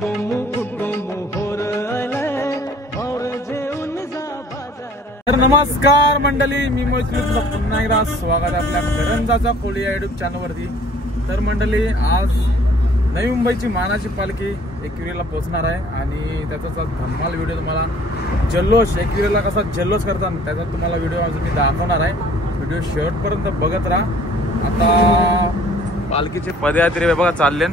तर नमस्कार मंडळी, मी तुमचं पुन्हा एकदा स्वागत आहे आपल्या करंजाचा कोळी या युट्यूब चॅनलवरती। तर मंडळी, आज नवी मुंबईची मानाची पालखी एकविरेला पोहोचणार आहे आणि त्याचा धमाल व्हिडिओ तुम्हाला, जल्लोष एकविरेला कसा जल्लोष करतात त्याचा तुम्हाला व्हिडिओ आज मी दाखवणार आहे। व्हिडिओ शेवटपर्यंत बघत राहा। आता पालखीचे पदयात्रे बघा चालले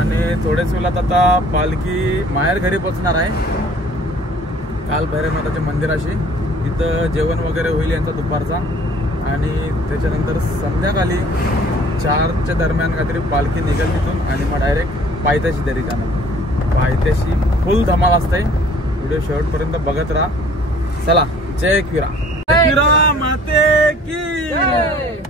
आणि थोड्याच वेळात आता पालखी माहेर घरी पोहोचणार आहे, काल भैरवनाथाच्या मंदिराशी। इथं जेवण वगैरे होईल यांचा दुपारचा आणि त्याच्यानंतर संध्याकाळी 4च्या दरम्यान काहीतरी पालखी निघेल तिथून आणि मग डायरेक्ट पायथ्याशी तरी जाणार। पायथ्याशी फुल धमाल असते, व्हिडिओ शेवटपर्यंत बघत राहा। चला, जय एकविरा, एकविरा माते की जय।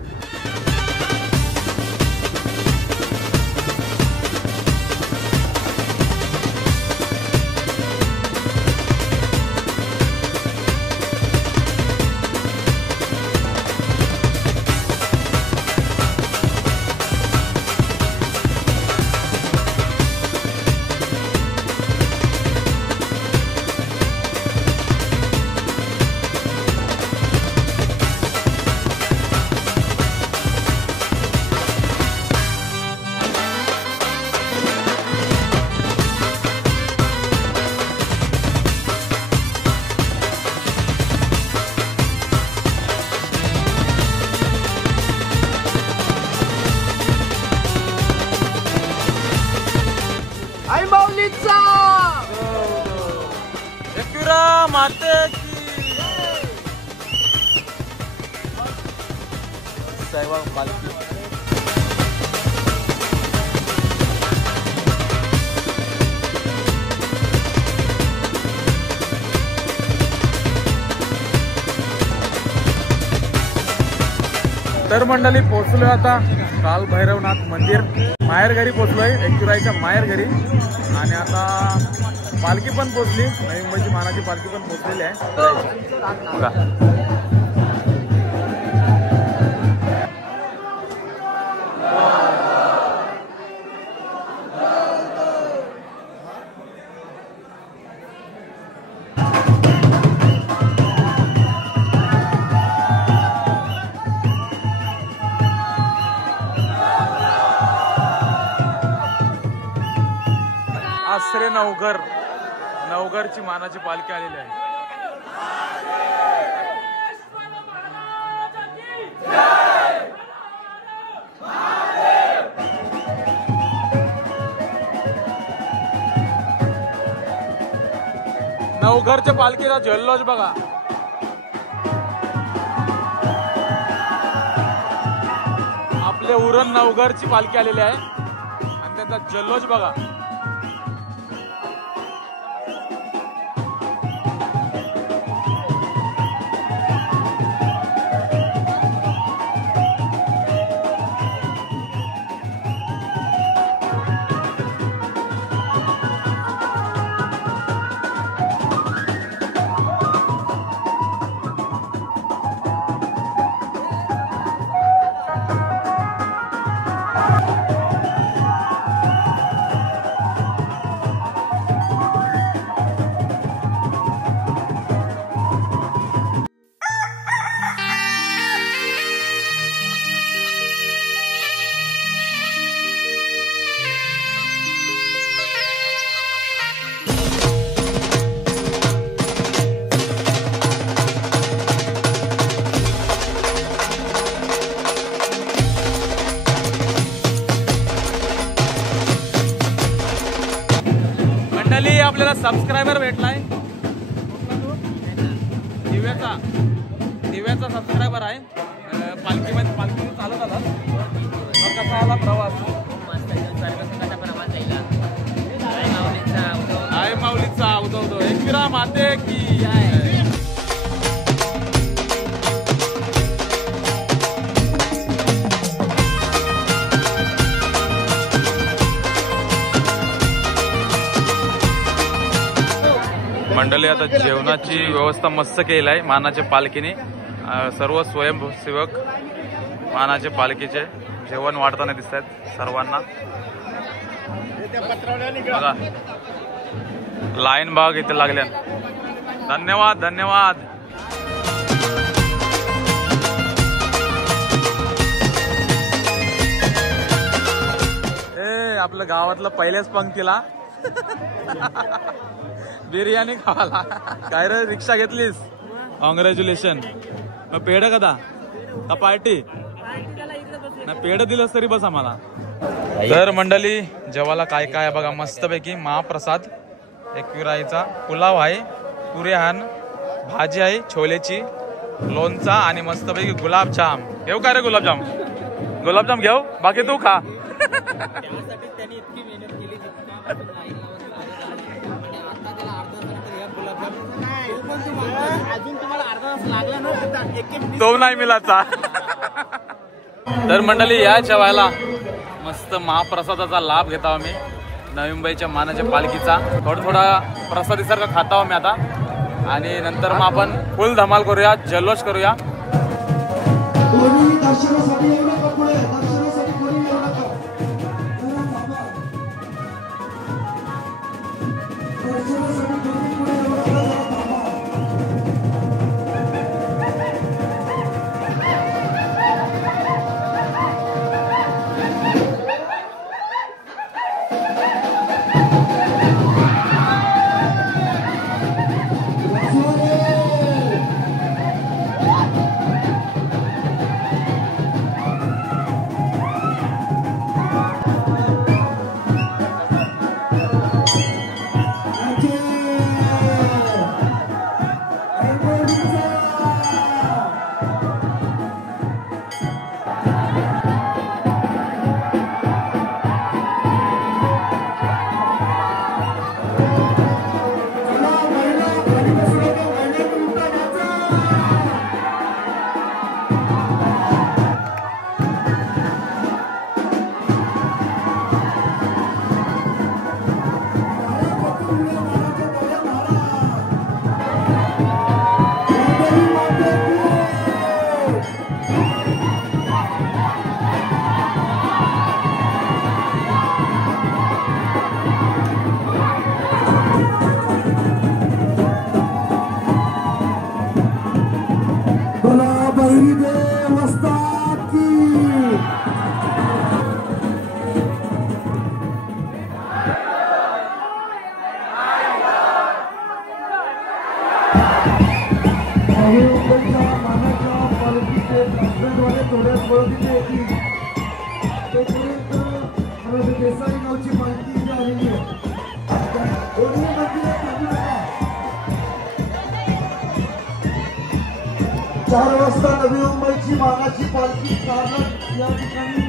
आई माऊलीचा एकविरा माते की सहवाग पालखी। तर मंडळी, पोहोचलोय आता काल भैरवनाथ मंदिर, माहेर घरी पोहोचलोय एकविराच्या माहेर घरी। आणि आता पालखी पण पोहोचली, नवी मुंबईची मानाची पालखी पण पोहोचलेली आहे बघा। आसरे नवघरची मानाची पालखी आलेली आहे। नवघरच्या पालखीचा जल्लोष बघा। आपले उरण नवघरची पालखी आलेली आहे आणि त्याचा जल्लोष बघा। आपल्याला सबस्क्रायबर भेटलाय, दिव्याचा सबस्क्रायबर आहे। पालखी चालत आला, कसा आला प्रवास? आई माऊलीचा उदो एकविरा माते की जय। मंडळी, आता जेवणाची व्यवस्था मस्त केली आहे मानाच्या पालखीने। सर्व स्वयंसेवक मानाचे पालखीचे जेवण वाढताना दिसत आहेत सर्वांना. बघा लाईन बाग इथे लागल्या. धन्यवाद धन्यवाद. आपल्या गावातलं पहिल्याच पंक्तीला बिर्याणी खावाला. काय रे रिक्षा घेतलीस? कॉंग्रॅच्युलेशन. मग पेढ कदा का पार्टी ना? पेढ दिलंस तरी बस आम्हाला. तर मंडळी जेवायला काय काय बघा मस्तपैकी महाप्रसाद, एकविराईचा पुलाव आहे, पुऱ्याहान, भाजी आहे छोलेची, लोणचा आणि मस्तपैकी गुलाबजाम. घेऊ काय रे गुलाबजाम? गुलाबजाम घेऊ, बाकी तू खा. तो नाही मिळाचा. तर मंडळी या जेवायला मस्त महाप्रसादाचा लाभ घेता आम्ही नवी मुंबईच्या मानाच्या पालखीचा. थोडा प्रसादीसारखं खाता आम्ही आता आणि नंतर मग आपण फुल धमाल करूया, जल्लोष करूया. चार वाजता नवी मुंबईची मानाची पालखी कार्नाट या ठिकाणी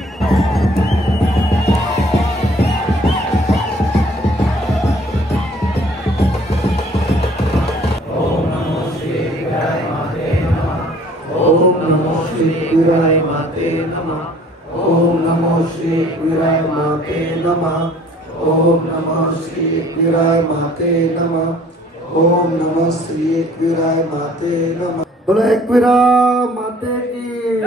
ओम नमो श्री विराय माते नमः. ओम नमो श्री विराय माते नमः. ओम नमो श्री विराय माते नमः. ओम नमो श्री विराय माते नमः. ओम नमो श्री विराय माते नमः. बोलो एकविरा माते की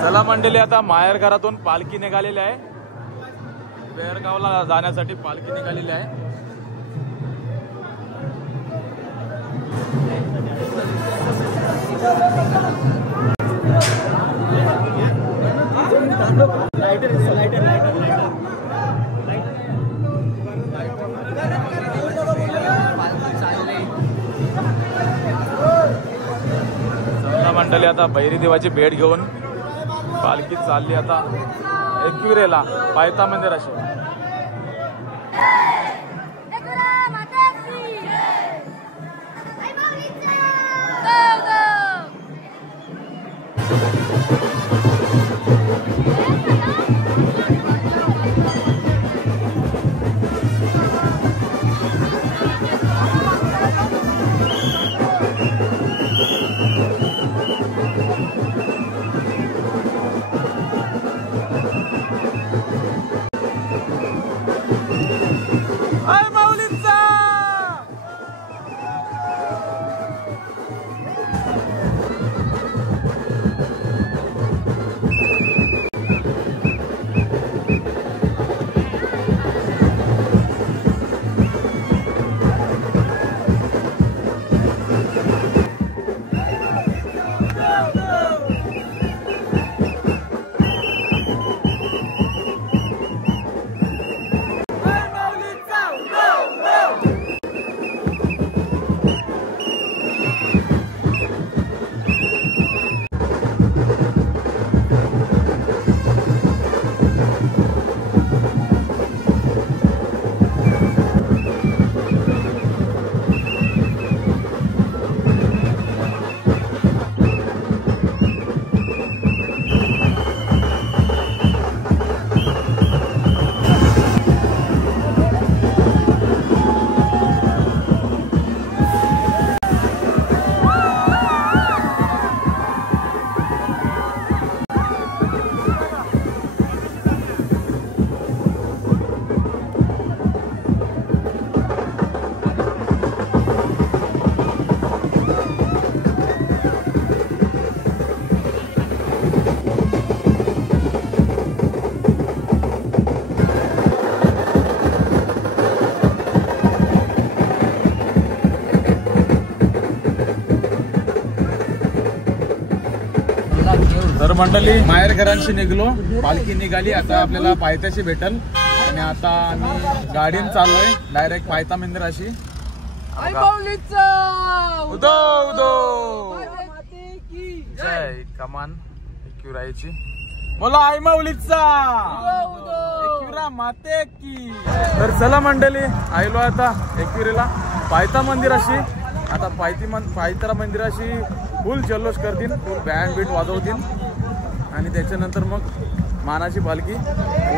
चला मंडळी आता माहेर घरातून पालखी निघालेली आहे. बेरगावला जाण्यासाठी पालखी निघालेली आहे. मंडळी आता भैरी देवाची भेट घेऊन पालखी चालली आता एकविरेला पायथा मंदिराशी. मंडळी माहेर घरांशी निघलो, पालखी निघाली, आता आपल्याला पायथ्याशी भेटल आणि आता आम्ही गाडीन चाललोय डायरेक्ट पायथा मंदिराशी. उदो उदो जय कमान एकविरायची बोला आई माऊलीचा एकविरा माते की. तर चला मंडळी आयलो आता एकविरीला पायथा मंदिराशी. आता पायथा मंदिराशी फुल जल्लोष करतील, फुल बँड बीट वाजवतील आणि त्याच्यानंतर मग मानाची पालखी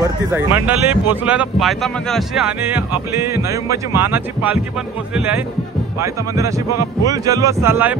वरती जाईल. मंडळी पोहोचलोय आता पायथा मंदिराशी आणि आपली नवी मुंबईची मानाची पालखी पण पोहोचलेली आहे पायथा मंदिराशी. बघा फुल जल्लोष चाललाय.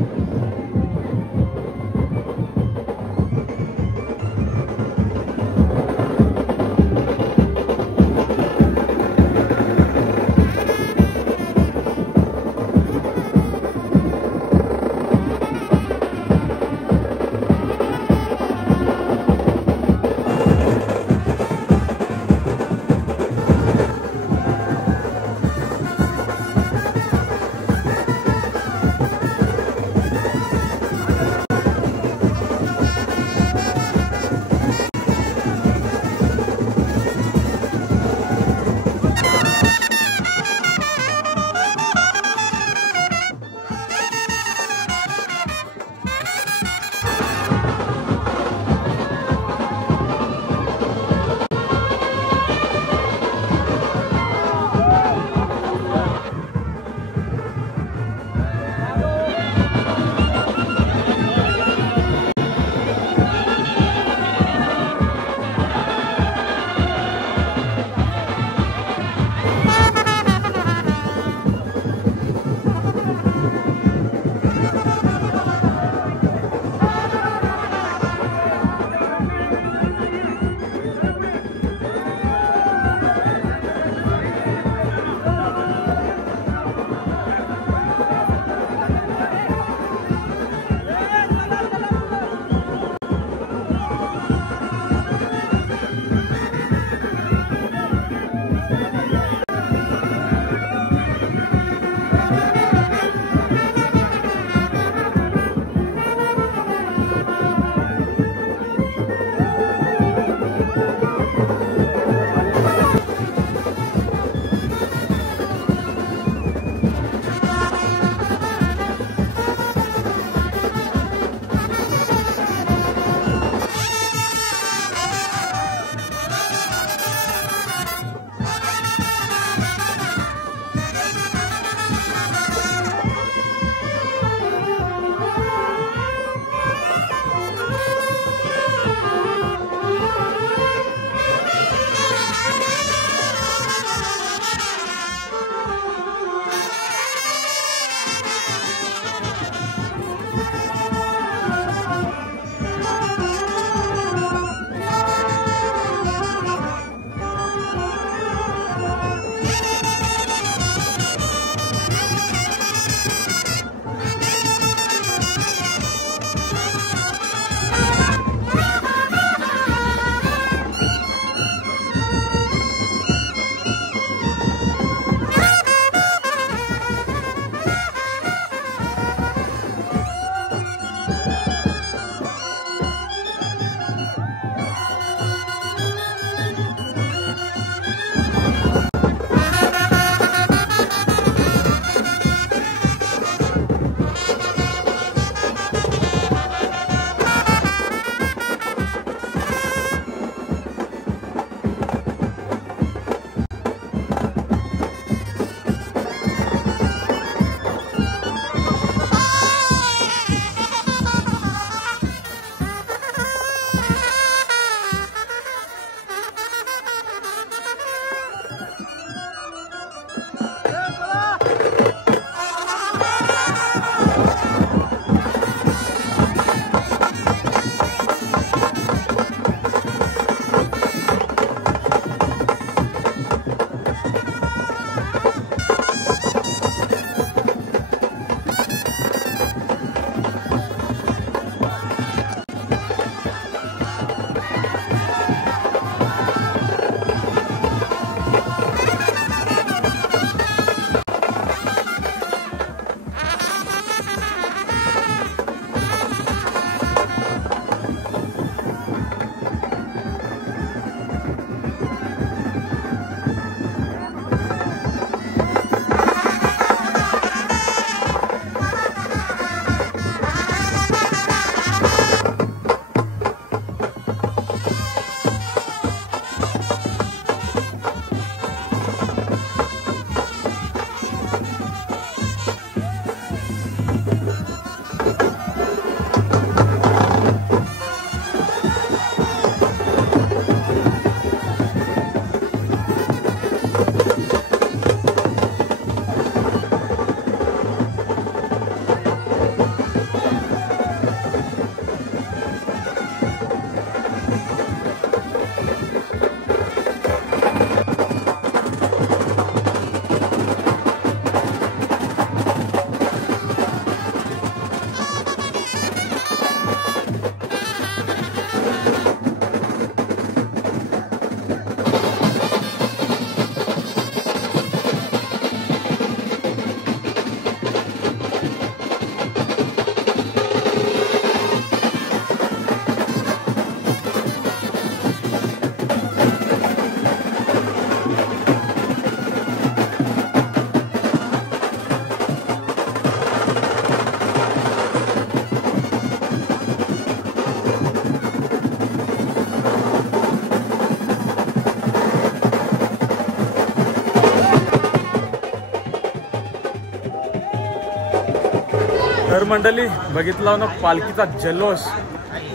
तर मंडळी बघितलं ना पालखीचा जल्लोष,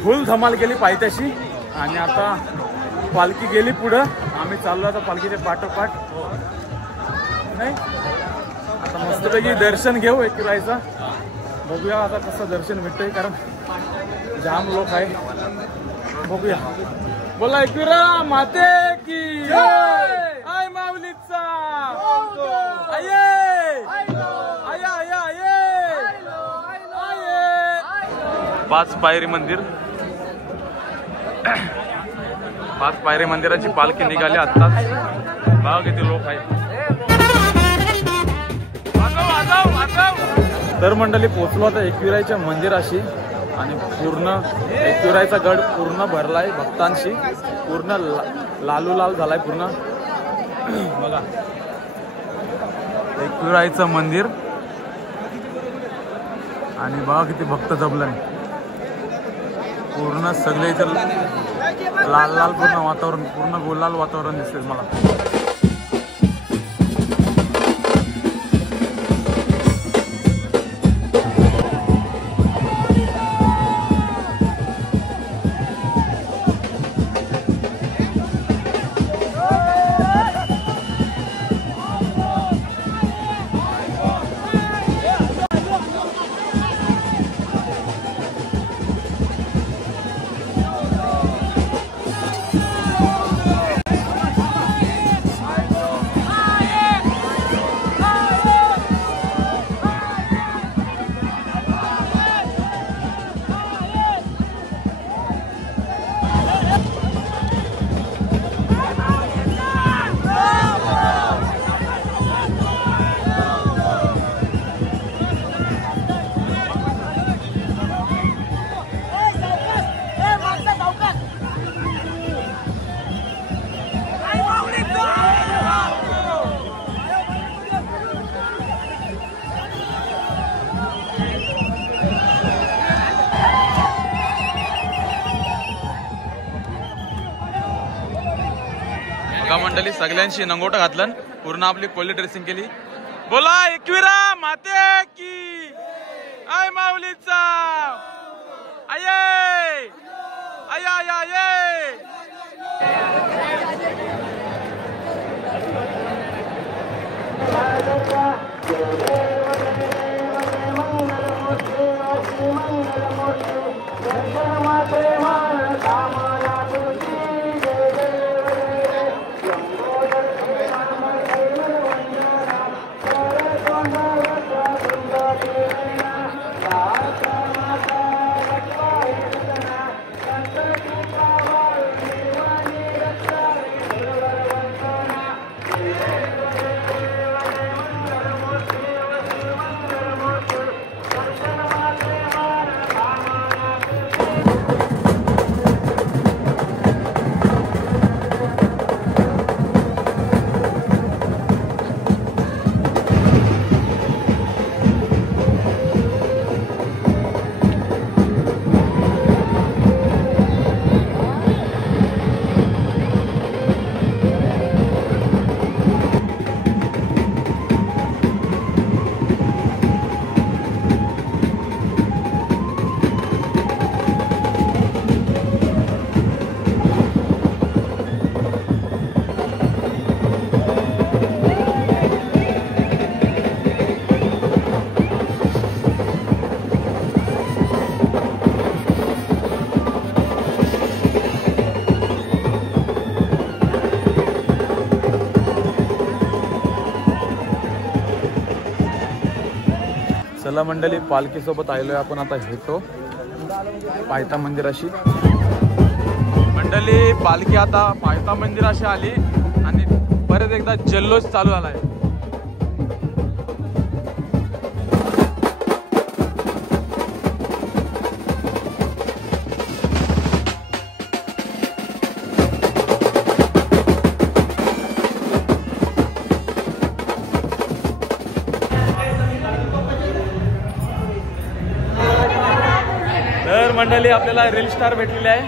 फुल धमाल केली पायथ्याशी. आणि आता पालखी गेली पुढं, आम्ही चाललो आता पालखीच्या पाठोपाठ. नाही आता मस्तपैकी दर्शन घेऊ एकविरायचं. बघूया आता कसं दर्शन भेटतंय, कारण जाम लोक आहे. बघूया. बोला एकविरा माते की जय, आय माऊलीचा आये आया आया आये. 5 पायरी मंदिर, 5 पायरी मंदिराची पालखी निघाली आत्ताच. बघा किती लोक आहेत. तर मंडळी पोचलो आता एकविरायच्या मंदिराशी. आणि पूर्ण एकविरायचा गड पूर्ण भरलाय भक्तांशी, पूर्ण लालूलाल झालाय पूर्ण. बघा एकविरायचं मंदिर. आणि बघा किती भक्त जमलंय. पूर्ण सगळे इथं लाल लाल पूर्ण वातावरण, पूर्ण गोलाल वातावरण दिसते मला. मंडळी सगळ्यांशी नंगोटा घातलं, पूर्ण आपली कोल्ही ड्रेसिंग केली. बोला एकविरा माते की आय माऊलीचा आये आया आया आये. चला मंडळी पालखी सोबत आलोय आपण आता येतो पायथा मंदिराशी. मंडळी पालखी आता पायथा मंदिराशी आली आणि परत एकदा जल्लोष चालू झालाय. तर मंडळी आपल्याला रील स्टार भेटलेले आहे.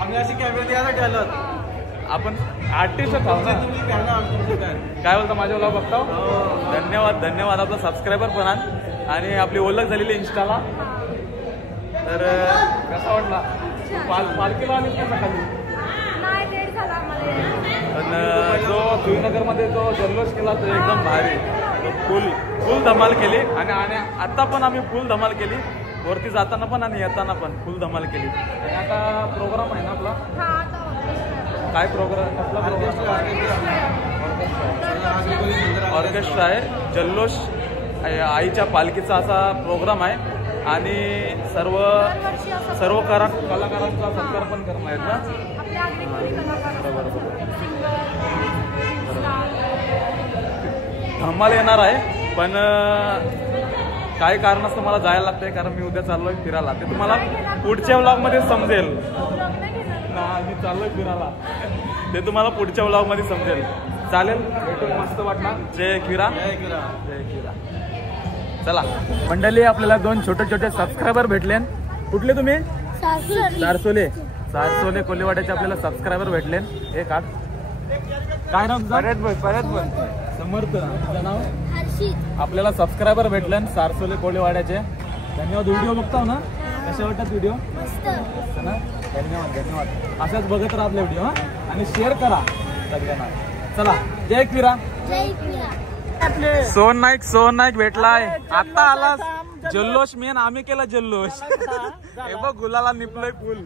आम्ही अशी कॅमेरा द्यायला ठेवलं, आपण आर्टिस्ट आहोत ना. काय बोलता माझ्या व्लॉग बघता? धन्यवाद धन्यवाद. आपला सबस्क्रायबर पण आण आणि आपली ओळख झालेली इंस्टाला. तर कसा वाटला? पालखीला आली का खाली? पण जो शिवनगरमध्ये जो जल्लोष केला तो एकदम भारी, फुल धमाल केली. आणि आता पण आम्ही फुल धमाल केली, वरती जाताना पण आणि येताना पण फुल धमाल केली. आणि आता प्रोग्राम आहे ना आपला, काय प्रोग्राम? कसला ऑर्केस्ट्रा आहे. जल्लोष आईच्या पालखीचा असा प्रोग्राम आहे. आणि सर्व कलाकारांचा सत्कार पण करणार आहेत ना. बरोबर. धमाल येणार आहे. पण काही कारणास्तव मला जायला लागतंय, कारण मी उद्या चाललोय फिरायला. ते तुम्हाला पुढच्या व्लॉगमध्ये समजेल ना. मी चाललोय फिरायला, ते तुम्हाला पुढच्या व्लॉगमध्ये समजेल. चालेल, भेटून मस्त वाटणार. जय एकविरा. जय एकविरा. चला मंडळी, आपल्याला 2 छोटे छोटे सबस्क्रायबर भेटले. कुठले तुम्ही? सारसोले कोल्हेवाड्याचे आपल्याला सबस्क्रायबर भेटले. एक आठ काय नाव? परत समर्थ. तुझं नाव? आपल्याला सबस्क्रायबर भेटले सारसोले कोल्हेवाड्याचे. धन्यवाद. व्हिडिओ बघताव ना? कसे वाटतात व्हिडिओ? ना. धन्यवाद. अशाच बघत राहा आपले व्हिडिओ आणि शेअर करा सगळ्यांना. चला, जय एकविरा. सोहन नाईक भेटलाय. आता आला जल्लोष. मेन आम्ही केला जल्लोष. हे बघ, गुलाला निपलय फुल.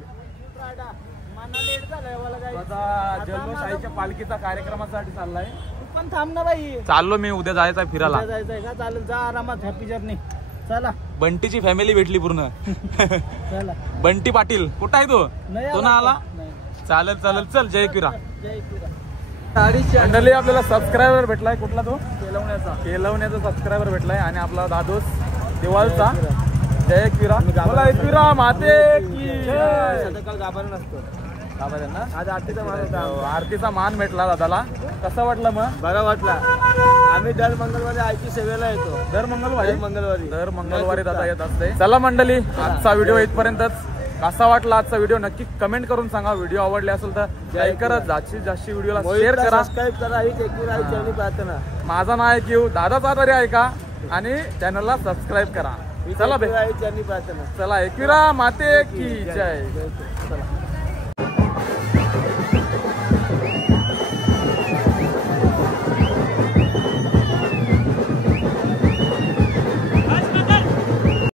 जल्लोष आईच्या पालखीचा कार्यक्रमासाठी चाललाय. पण थांब ना बाई. चाललो मी, उद्या जायचंय फिरायला. जायचंय का? चालेल, जा आरामात. Happy journey. चला. बंटीची फॅमिली भेटली पूर्ण. चला. बंटी पाटील कुठं आहे तो ना आला? चालेल. चल, जय एकविरा. मंडळी, आपल्याला सबस्क्रायबर भेटलाय. कुठला तो? केलवण्याचा सबस्क्रायबर भेटलाय. आणि आपला दादोस दिवाळचा. जय एकविरा. बोला एकविरा माते की आज आरतीचा मान भेटला दादाला. कसा वाटला मग? बरा वाटला. आम्ही दर मंगळवारी आईची सेवेला येतो. दर मंगळवारी दादा येत असते. चला मंडळी, आजचा व्हिडिओ इथपर्यंतच. कसा वाटला आजचा व्हिडिओ नक्की कमेंट करून सांगा. व्हिडिओ आवडले असेल तर लाईक करा, जास्तीत जास्त व्हिडिओला शेअर करा, सबस्क्राईब करा. माझा नाव आहे किव, दादाचा तरी ऐका आणि चॅनलला सबस्क्राईब करा. चला एकविरा माते की जय. चला.